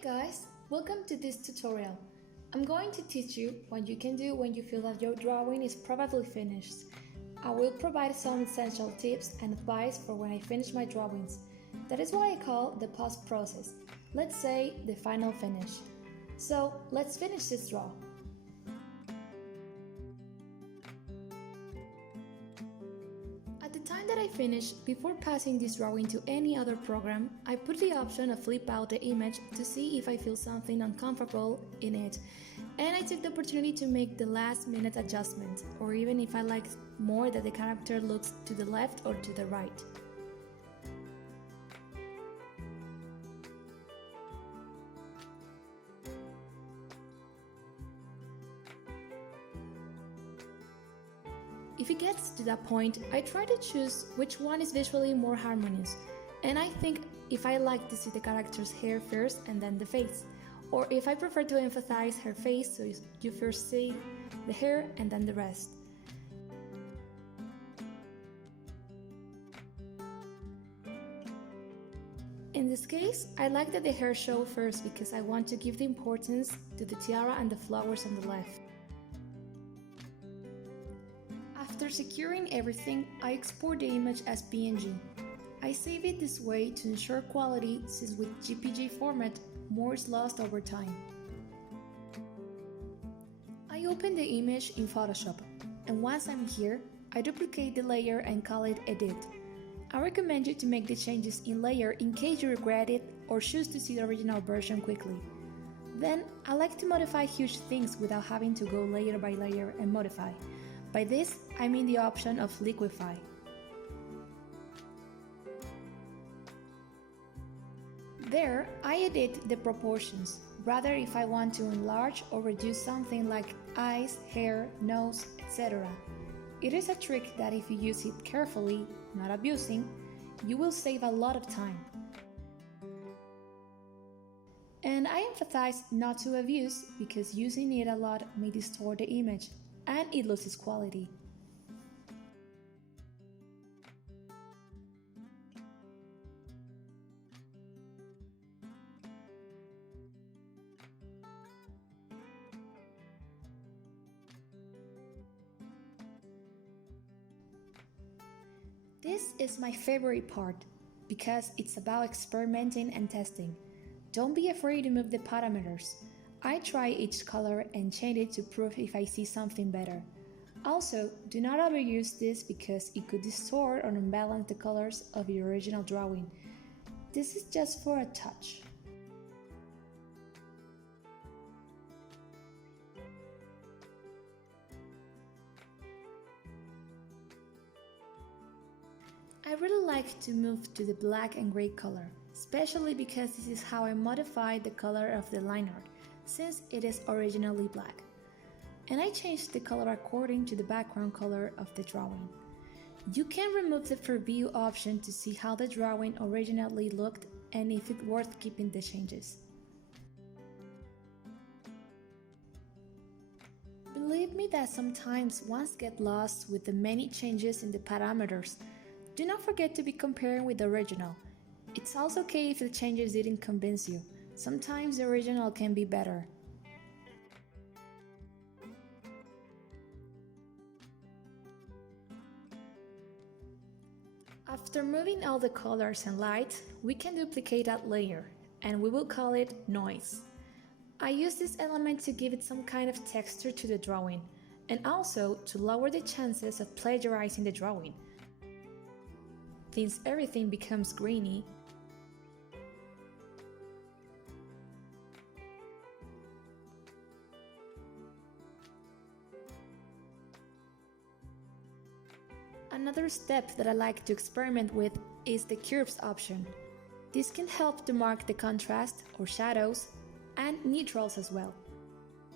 Hey guys, welcome to this tutorial. I'm going to teach you what you can do when you feel that your drawing is probably finished. I will provide some essential tips and advice for when I finish my drawings. That is why I call the post process. Let's say the final finish. So let's finish this draw. At the time that I finish, before passing this drawing to any other program, I put the option of flip out the image to see if I feel something uncomfortable in it. And I took the opportunity to make the last minute adjustment, or even if I like more that the character looks to the left or to the right. If it gets to that point, I try to choose which one is visually more harmonious, and I think if I like to see the character's hair first and then the face, or if I prefer to emphasize her face so you first see the hair and then the rest. In this case, I like that the hair show first because I want to give the importance to the tiara and the flowers on the left. After securing everything, I export the image as PNG. I save it this way to ensure quality since with JPG format, more is lost over time. I open the image in Photoshop, and once I'm here, I duplicate the layer and call it Edit. I recommend you to make the changes in layer in case you regret it or choose to see the original version quickly. Then, I like to modify huge things without having to go layer by layer and modify. By this, I mean the option of liquify. There, I edit the proportions, rather if I want to enlarge or reduce something like eyes, hair, nose, etc. It is a trick that if you use it carefully, not abusing, you will save a lot of time. And I emphasize not to abuse because using it a lot may distort the image and it loses quality. This is my favorite part because it's about experimenting and testing. Don't be afraid to move the parameters. I try each color and change it to prove if I see something better. Also, do not overuse this because it could distort or unbalance the colors of your original drawing. This is just for a touch. I really like to move to the black and gray color, especially because this is how I modified the color of the line art, since it is originally black. And I changed the color according to the background color of the drawing. You can remove the preview option to see how the drawing originally looked and if it's worth keeping the changes. Believe me that sometimes one gets lost with the many changes in the parameters. Do not forget to be comparing with the original. It's also okay if the changes didn't convince you. Sometimes the original can be better. After moving all the colors and light, we can duplicate that layer, and we will call it Noise. I use this element to give it some kind of texture to the drawing, and also to lower the chances of plagiarizing the drawing. Since everything becomes grainy, another step that I like to experiment with is the curves option. This can help to mark the contrast or shadows and neutrals as well.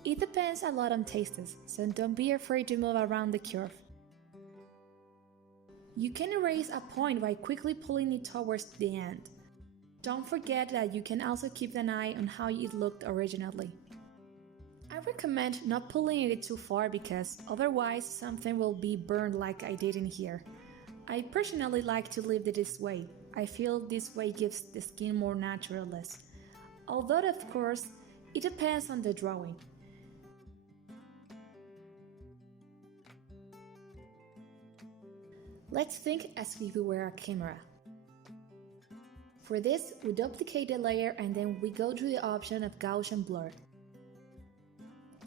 It depends a lot on tastes, so don't be afraid to move around the curve. You can erase a point by quickly pulling it towards the end. Don't forget that you can also keep an eye on how it looked originally. I recommend not pulling it too far because otherwise something will be burned like I did in here. I personally like to leave it this way. I feel this way gives the skin more naturalness. although of course it depends on the drawing. Let's think as if we were a camera. For this, we duplicate the layer and then we go to the option of Gaussian blur.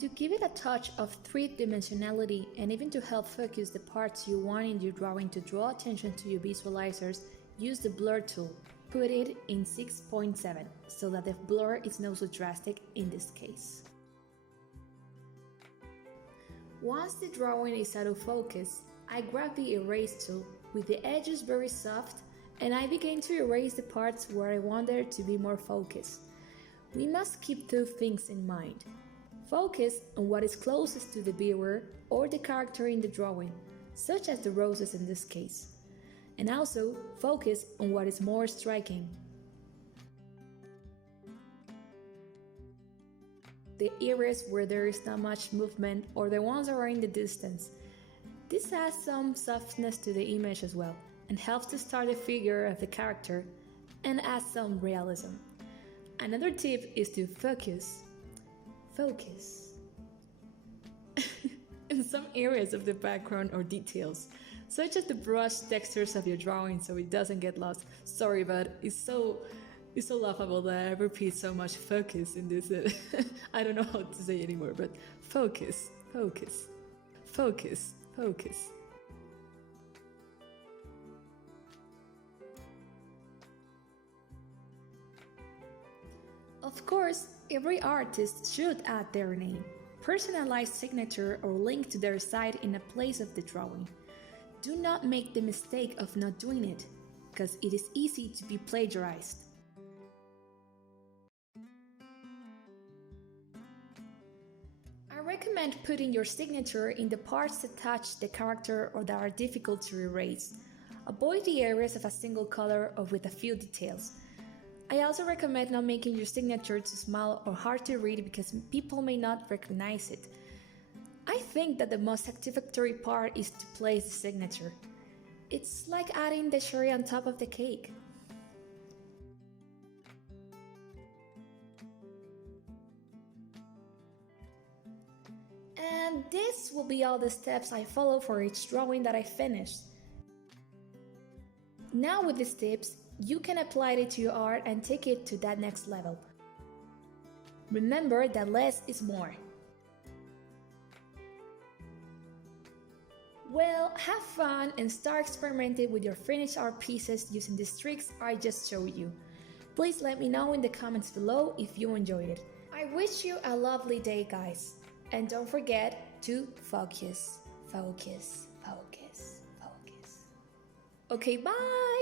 To give it a touch of three-dimensionality and even to help focus the parts you want in your drawing to draw attention to your visualizers, use the blur tool. Put it in 6.7 so that the blur is not so drastic in this case. Once the drawing is out of focus, I grab the erase tool with the edges very soft and I begin to erase the parts where I want there to be more focused. We must keep two things in mind. Focus on what is closest to the viewer or the character in the drawing, such as the roses in this case. And also focus on what is more striking. The areas where there is not much movement or the ones that are in the distance. This adds some softness to the image as well and helps to start the figure of the character and adds some realism. Another tip is to focus in some areas of the background or details, such as the brush textures of your drawing so it doesn't get lost. Sorry, but it's so laughable that I repeat so much focus in this. I don't know how to say anymore, but focus. Of course, every artist should add their name, personalized signature or link to their site in a place of the drawing. Do not make the mistake of not doing it, because it is easy to be plagiarized. I recommend putting your signature in the parts that touch the character or that are difficult to erase. Avoid the areas of a single color or with a few details. I also recommend not making your signature too small or hard to read because people may not recognize it. I think that the most satisfactory part is to place the signature. It's like adding the cherry on top of the cake. And this will be all the steps I follow for each drawing that I finished. Now with these tips, you can apply it to your art and take it to that next level. Remember that less is more. Well, have fun and start experimenting with your finished art pieces using these tricks I just showed you. Please let me know in the comments below if you enjoyed it. I wish you a lovely day, guys. And don't forget to focus. Okay, bye!